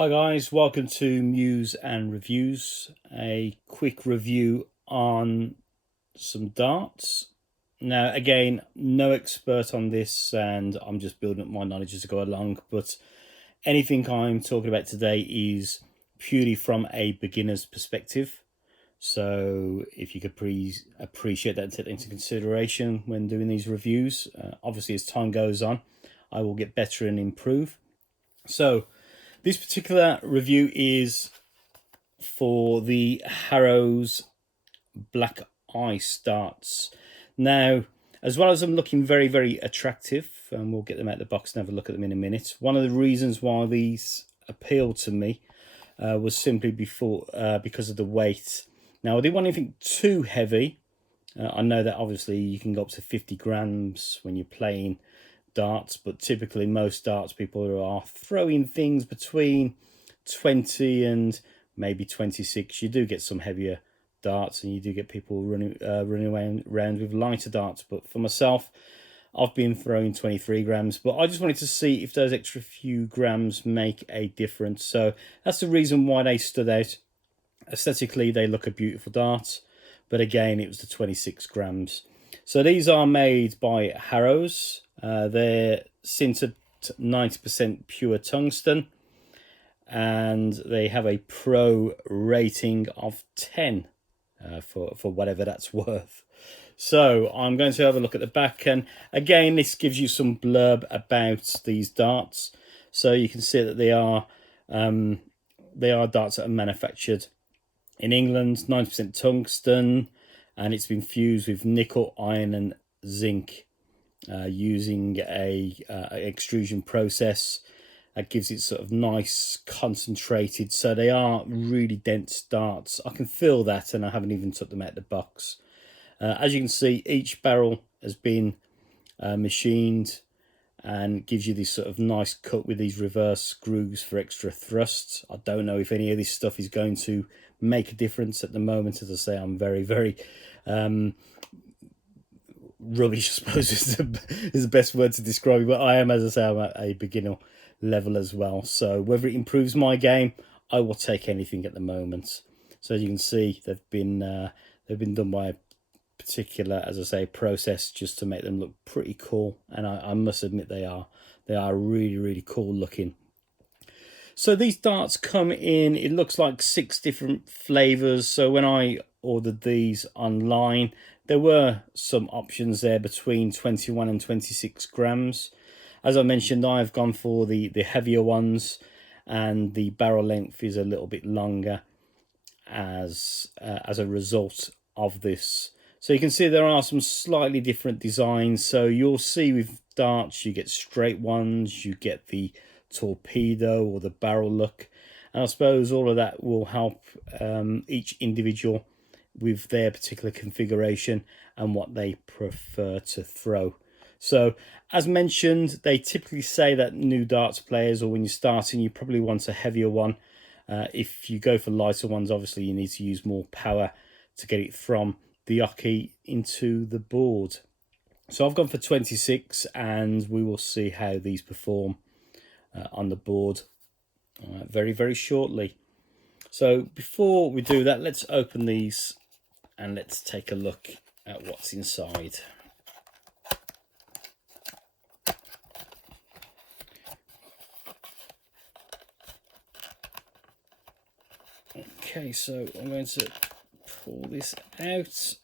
Hi guys, welcome to Muse and Reviews. A quick review on some darts. Now again, no expert on this and I'm just building up my knowledge as I go along, but anything I'm talking about today is purely from a beginner's perspective. So if you could please appreciate that and take that into consideration when doing these reviews. Obviously as time goes on, I will get better and improve. So this particular review is for the Harrows Black ICE darts. Now, as well as them looking very, very attractive, and we'll get them out of the box and have a look at them in a minute, one of the reasons why these appealed to me was simply because of the weight. Now, I didn't want anything too heavy. I know that obviously you can go up to 50 grams when you're playing darts, but typically most darts people are throwing things between 20 and maybe 26. You do get some heavier darts and you do get people running around with lighter darts, but for myself I've been throwing 23 grams, but I just wanted to see if those extra few grams make a difference. So that's the reason why they stood out. Aesthetically they look a beautiful dart, but again it was the 26 grams. So these are made by Harrows. They're sintered 90% pure tungsten, and they have a pro rating of 10 for whatever that's worth. So I'm going to have a look at the back, and again this gives you some blurb about these darts. So you can see that they are darts that are manufactured in England, 90% tungsten, and it's been fused with nickel, iron and zinc using a extrusion process that gives it sort of nice concentrated. So they are really dense darts. I can feel that, and I haven't even took them out of the box. As you can see, each barrel has been machined and gives you this sort of nice cut with these reverse grooves for extra thrust. I don't know if any of this stuff is going to make a difference at the moment. As I say, I'm very, very rubbish, I suppose is the best word to describe it, but I am, as I say, I'm at a beginner level as well. So whether it improves my game, I will take anything at the moment. So as you can see, they've been done by a particular, as I say, process just to make them look pretty cool, and I must admit they are really, really cool looking. So these darts come in, it looks like 6 different flavors. So when I ordered these online, there were some options there between 21 and 26 grams. As I mentioned, I've gone for the heavier ones, and the barrel length is a little bit longer as a result of this. So you can see there are some slightly different designs. So you'll see with darts, you get straight ones, you get the torpedo or the barrel look, and I suppose all of that will help each individual with their particular configuration and what they prefer to throw. So as mentioned, they typically say that new darts players, or when you're starting, you probably want a heavier one. If you go for lighter ones, obviously you need to use more power to get it from the oche into the board. So I've gone for 26, and we will see how these perform on the board very, very shortly. So before we do that, let's open these and let's take a look at what's inside. Okay, so I'm going to pull this out,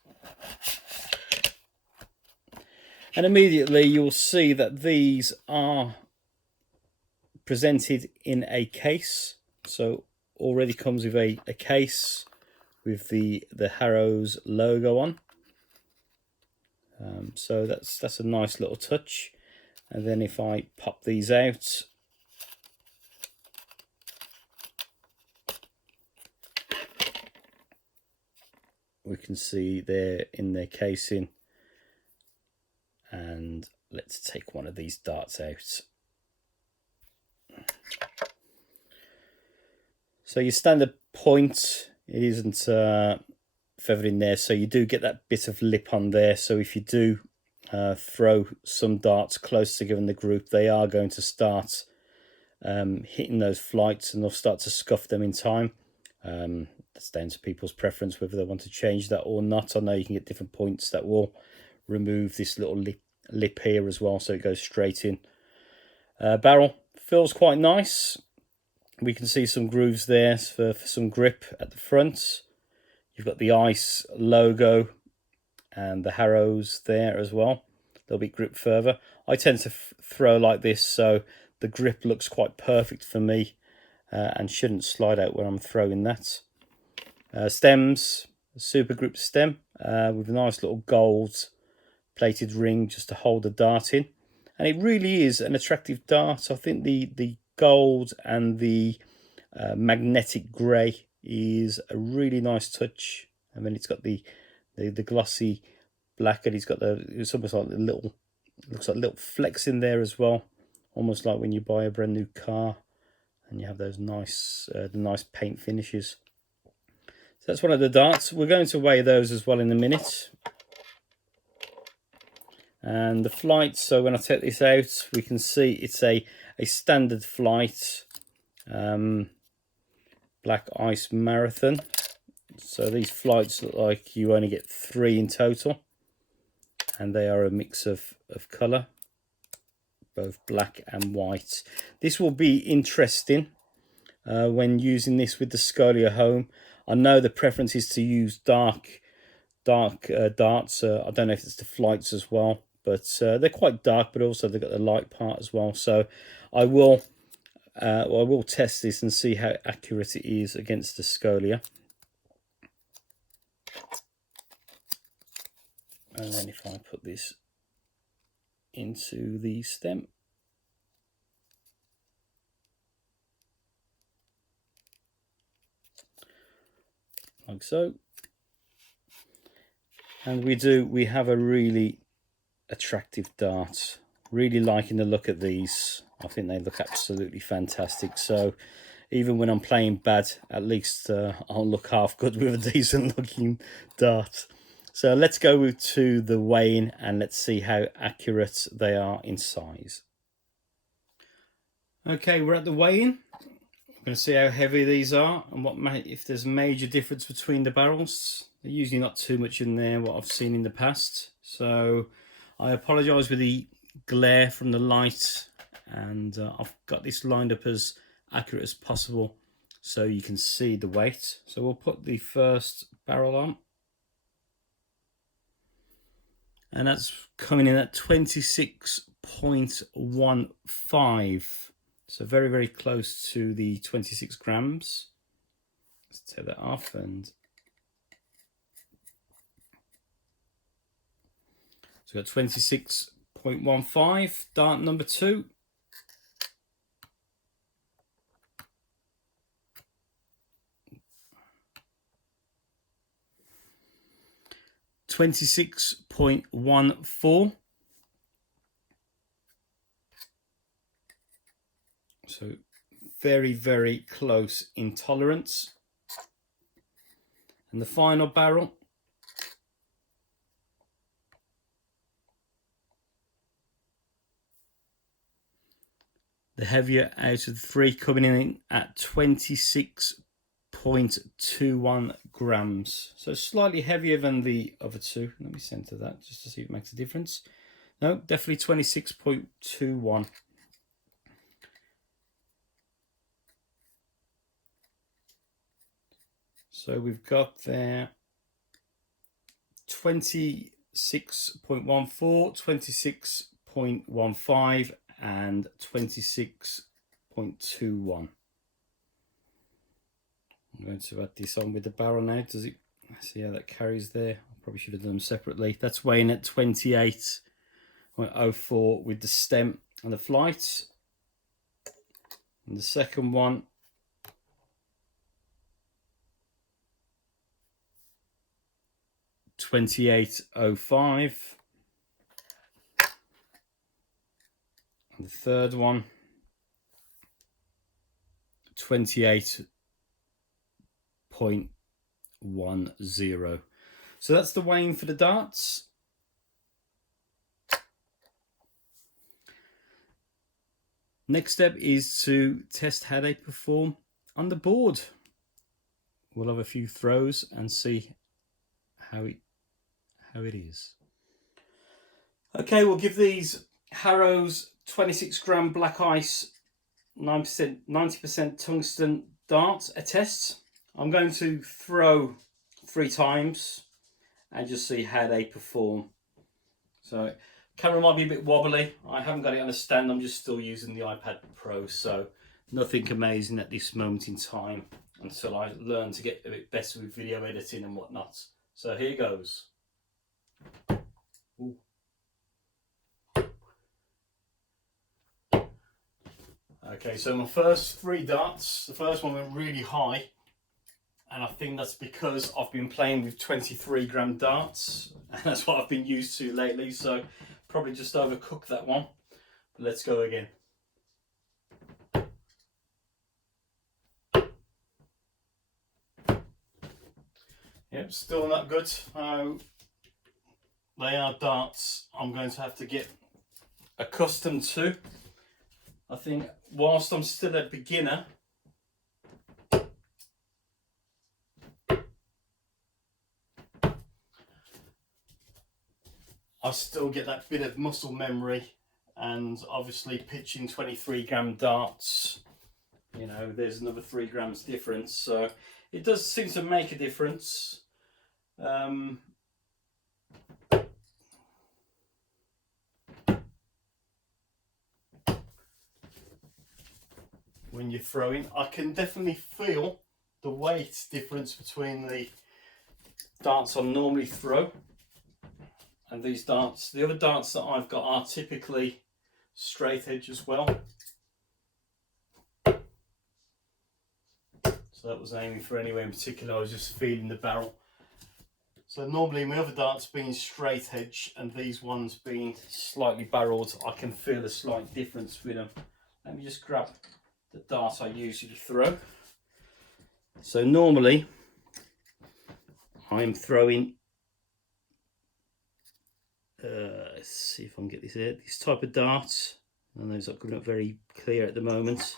and immediately you'll see that these are presented in a case. So already comes with a case with the Harrows logo on. So that's a nice little touch. And then if I pop these out, we can see they're in their casing. And let's take one of these darts out. So your standard point, it isn't feathered in there, so you do get that bit of lip on there. So if you do throw some darts close together in the group, they are going to start hitting those flights, and they'll start to scuff them in time. That's down to people's preference whether they want to change that or not. I know you can get different points that will remove this little lip here as well, so it goes straight in. Barrel feels quite nice. We can see some grooves there for some grip at the front. You've got the ICE logo and the Harrows there as well. They'll be grip further. I tend to throw like this, so the grip looks quite perfect for me and shouldn't slide out when I'm throwing that. Stems, a super grip stem with a nice little gold plated ring just to hold the dart in. And it really is an attractive dart. I think the gold and the magnetic grey is a really nice touch. And then it's got the glossy black, and it's almost like looks like little flecks in there as well, almost like when you buy a brand new car and you have those nice the nice paint finishes. So that's one of the darts. We're going to weigh those as well in a minute. And the flight, so when I take this out, we can see it's a standard flight Black Ice Marathon. So these flights look like you only get 3 in total, and they are a mix of colour, both black and white. This will be interesting when using this with the Scolia Home. I know the preference is to use dark darts. I don't know if it's the flights as well, but they're quite dark, but also they've got the light part as well. So I will test this and see how accurate it is against the Scolia. And then if I put this into the stem, like so, and we have a really attractive dart. Really liking the look at these. I think they look absolutely fantastic. So even when I'm playing bad, at least I'll look half good with a decent looking dart. So let's go to the weighing and let's see how accurate they are in size. Okay, we're at the weighing. We're going to see how heavy these are and if there's a major difference between the barrels. They're usually not too much in there, what I've seen in the past. So I apologise with the glare from the light, and I've got this lined up as accurate as possible so you can see the weight. So we'll put the first barrel on, and that's coming in at 26.15. So very, very close to the 26 grams. Let's take that off, and so we've got 26.15, dart number 2. $26.14. So very, very close in tolerance. And the final barrel, the heavier out of the 3, coming in at 26.21 grams. So slightly heavier than the other 2. Let me center that just to see if it makes a difference. No, definitely 26.21. So we've got there 26.14, 26.15 and 26.21. I'm going to add this on with the barrel now. Does it see how that carries there? I probably should have done them separately. That's weighing at 28.04 with the stem and the flight. And the second one, $28.05, and the third one, $28.10. So that's the weighing for the darts. Next step is to test how they perform on the board. We'll have a few throws and see how it is. Okay, we'll give these Harrows 26 gram black ice 90% tungsten darts a test. I'm going to throw 3 times and just see how they perform. So camera might be a bit wobbly. I haven't got it on a stand. I'm just still using the iPad Pro, so nothing amazing at this moment in time until I learn to get a bit better with video editing and whatnot. So here goes. Ooh. Okay, so my first 3 darts, the first one went really high, and I think that's because I've been playing with 23 gram darts, and that's what I've been used to lately, so probably just overcooked that one. But let's go again. Yep, still not good. They are darts I'm going to have to get accustomed to. I think whilst I'm still a beginner, I still get that bit of muscle memory, and obviously pitching 23 gram darts, you know, there's another 3 grams difference, so it does seem to make a difference. When you're throwing, I can definitely feel the weight difference between the darts I normally throw and these darts. The other darts that I've got are typically straight edge as well. So that wasn't aiming for anywhere in particular, I was just feeling the barrel. So normally my other darts being straight edge and these ones being slightly barreled, I can feel a slight difference with them. Let me just grab the dart I usually throw. So normally I'm throwing, let's see if I can get this here, this type of dart, and those are coming up very clear at the moment,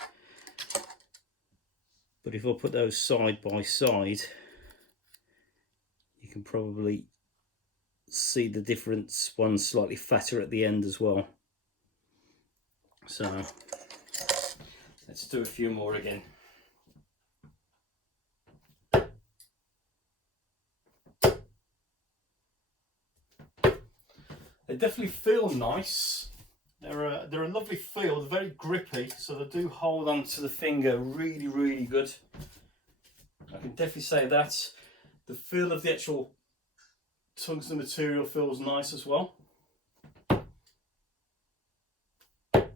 but if I put those side by side you can probably see the difference. One's slightly fatter at the end as well. So let's do a few more again. They definitely feel nice. They're a lovely feel. They're very grippy, so they do hold on to the finger really, really good. I can definitely say that. The feel of the actual tungsten material feels nice as well. And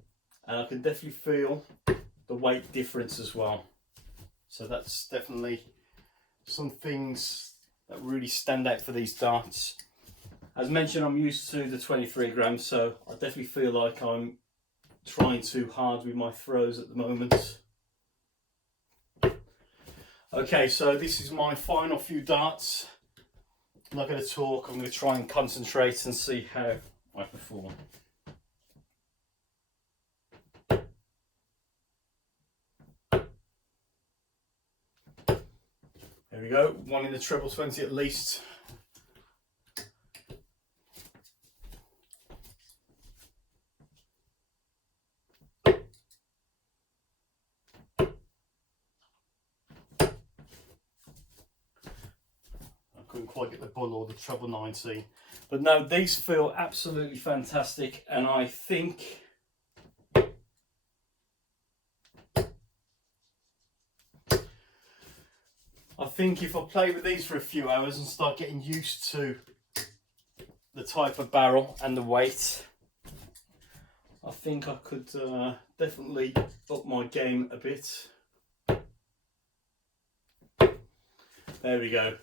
I can definitely feel the weight difference as well. So that's definitely some things that really stand out for these darts. As mentioned, I'm used to the 23 grams, so I definitely feel like I'm trying too hard with my throws at the moment. Okay, so this is my final few darts. I'm not going to talk, I'm going to try and concentrate and see how I perform. There we go, one in the treble 20 at least. Couldn't quite get the bull or the treble 19, but no, these feel absolutely fantastic, and I think if I play with these for a few hours and start getting used to the type of barrel and the weight, I think I could definitely up my game a bit. There we go.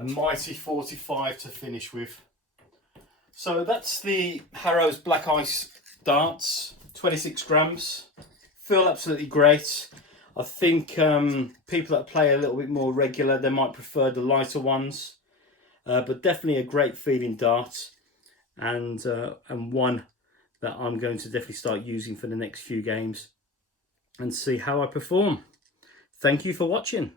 A mighty 45 to finish with. So that's the Harrows Black Ice darts, 26 grams. Feel absolutely great. I think people that play a little bit more regular, they might prefer the lighter ones, but definitely a great feeling dart, and one that I'm going to definitely start using for the next few games and see how I perform. Thank you for watching.